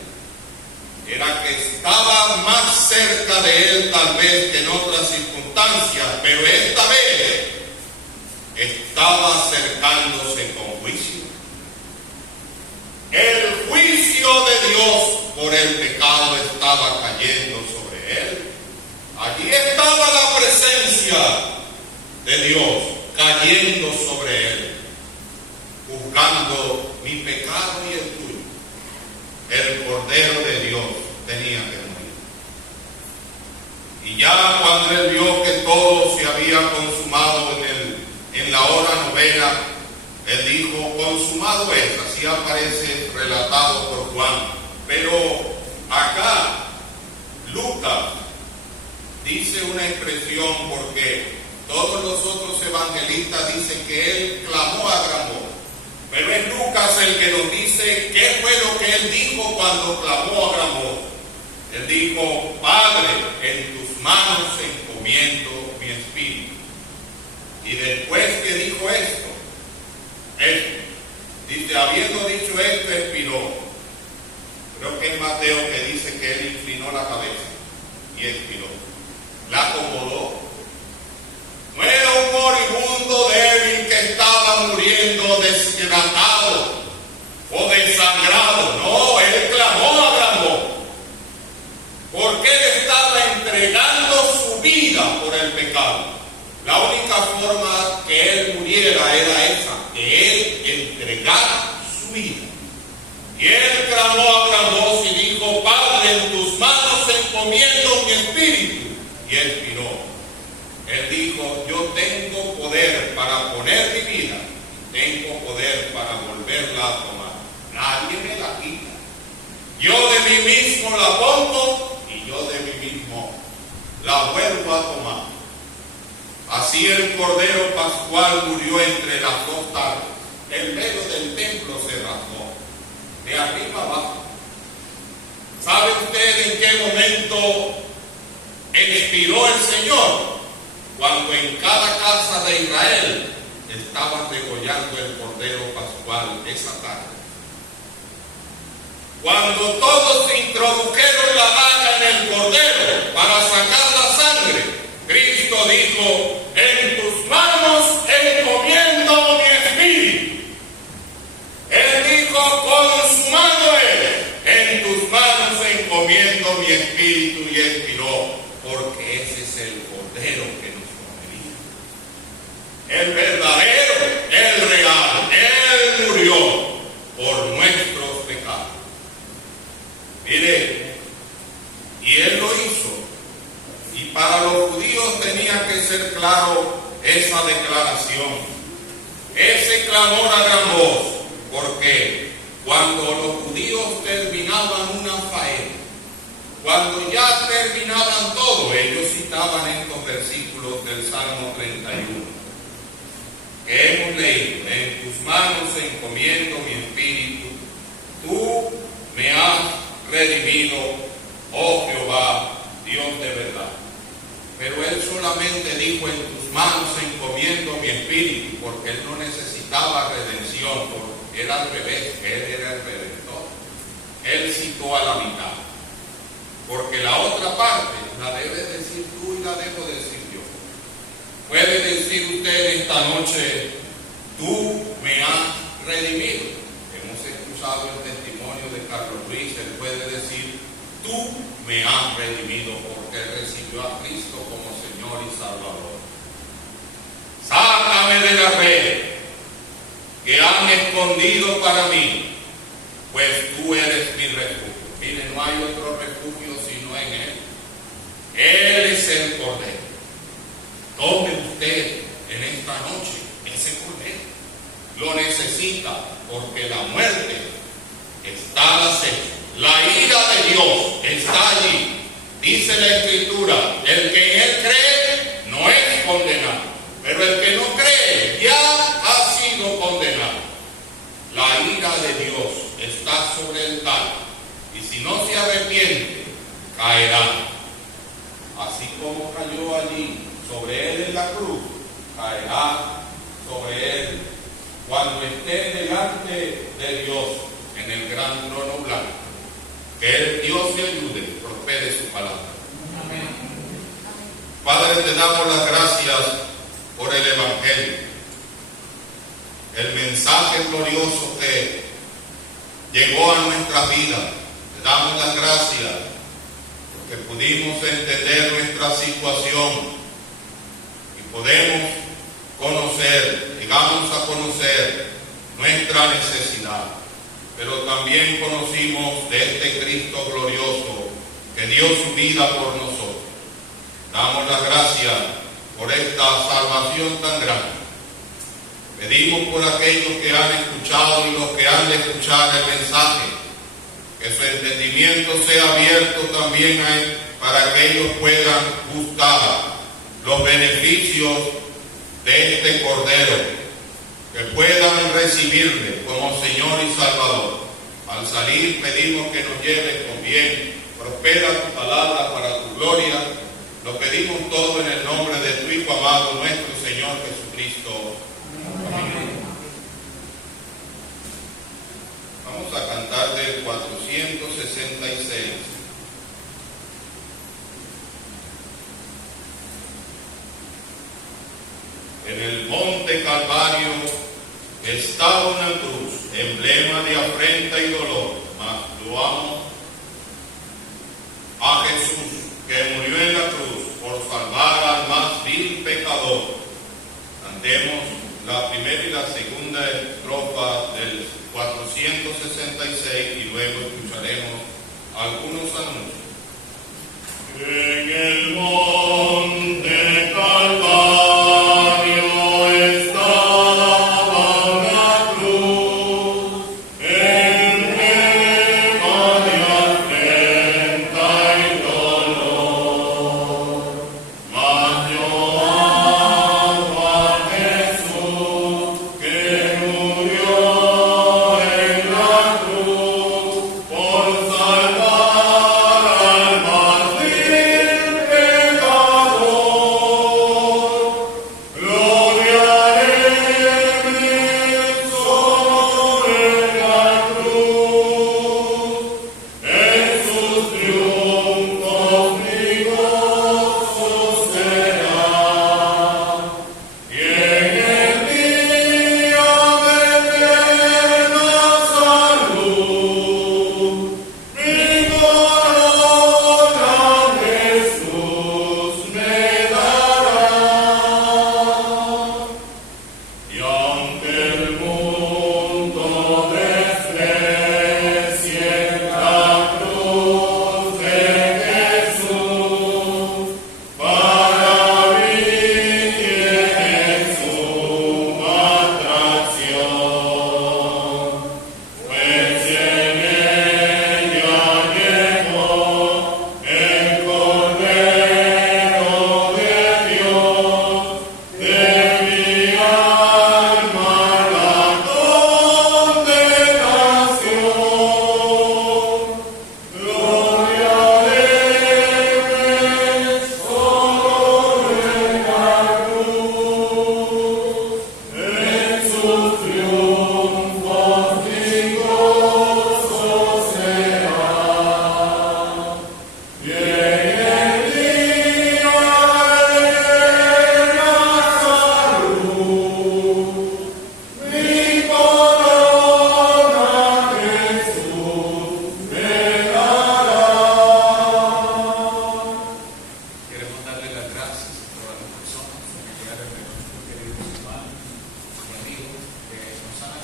era que estaba más cerca de Él tal vez que en otras circunstancias, pero esta vez estaba acercándose con juicio. El juicio de Dios por el pecado estaba cayendo sobre Él. Allí estaba la presencia de Dios cayendo sobre Él, juzgando mi pecado y el tuyo. El Cordero de Dios tenía que morir. Y ya cuando Él vio que todo se había consumado en la hora novena, Él dijo, consumado es. Así aparece relatado por Juan. Pero acá Lucas dice una expresión, porque todos los otros evangelistas dicen que Él clamó a gran voz, pero es Lucas el que nos dice qué fue lo que Él dijo cuando clamó a gran voz. Él dijo, Padre, en tus manos encomiendo mi espíritu. Y después que dijo esto, Él dice, habiendo dicho esto, expiró. Creo que es Mateo que dice que Él inclinó la cabeza y expiró. La acomodó. No era un moribundo débil que estaba muriendo deshidratado o desangrado. No, Él clamó a gran voz, porque Él estaba entregando su vida por el pecado. La única forma que Él muriera era esa, que Él entregara su vida. Y Él clamó a gran voz y dijo, Padre, en tus manos encomiendo mi espíritu. Y Él expiró. Él dijo, yo tengo poder para poner mi vida, tengo poder para volverla a tomar. Nadie me la quita. Yo de mí mismo la pongo y yo de mí mismo la vuelvo a tomar. Así el Cordero Pascual murió entre las dos tardes. El velo del templo se rasgó de arriba abajo. ¿Sabe usted en qué momento expiró el Señor? Cuando en cada casa de Israel estaban degollando el Cordero Pascual esa tarde. Cuando todos introdujeron la daga en el Cordero para sacar la sangre, Cristo dijo, en tus manos encomiendo mi espíritu. Él dijo, consumado es, en tus manos encomiendo mi espíritu, y expiró, porque ese es el Cordero que nos convenía. El verdadero, el real, Él murió por nuestros pecados. Mire, y Él lo hizo. Y para los judíos tenía que ser claro esa declaración, ese clamor a gran voz, porque cuando los judíos terminaban una faena, cuando ya terminaban todo, ellos citaban estos versículos del Salmo 31, que hemos leído, en tus manos encomiendo mi espíritu, tú me has redimido, oh Jehová, Dios de verdad. Pero Él solamente dijo, en tus manos encomiendo mi espíritu, porque Él no necesitaba redención, porque era al revés, Él era el redentor. Él citó a la mitad, porque la otra parte la debes decir tú y la debo decir yo. Puede decir usted esta noche, tú me has redimido. Hemos escuchado el testimonio de Carlos Luis. Él puede decir, tú me has redimido, porque Él recibió a Cristo como Señor y Salvador. ¿Sabe la red que han escondido para mí, pues tú eres mi refugio. Miren, no hay otro refugio sino en Él. Él es el Cordero. Tome usted en esta noche ese Cordero. Lo necesita porque la muerte está al acecho. La ira de Dios está allí. Dice la Escritura, el que en Él cree no es condenado, pero el que no cree ya ha sido condenado. La ira de Dios está sobre el tal, y si no se arrepiente, caerá. Así como cayó allí sobre Él en la cruz, caerá sobre Él cuando esté delante de Dios en el gran trono blanco. Que el Dios te ayude, prospere su palabra. Amén. Padre, te damos las gracias por el Evangelio, el mensaje glorioso que llegó a nuestra vida. Te damos las gracias porque pudimos entender nuestra situación y podemos conocer, llegamos a conocer nuestra necesidad. Pero también conocimos de este Cristo glorioso que dio su vida por nosotros. Damos las gracias por esta salvación tan grande. Pedimos por aquellos que han escuchado y los que han de escuchar el mensaje, que su entendimiento sea abierto también para que ellos puedan gustar los beneficios de este Cordero, que puedan recibirle como Señor y Salvador. Al salir pedimos que nos lleves con bien. Prospera tu palabra para tu gloria. Lo pedimos todo en el nombre de tu Hijo amado, nuestro Señor Jesucristo. Amén. Vamos a cantar del 466. En el monte Calvario estaba una cruz, emblema de afrenta y dolor, mas yo amo a Jesús, que murió en la cruz por salvar al más vil pecador. Cantemos la primera y la segunda estrofa del 466 y luego escucharemos algunos anuncios. En el monte Calvario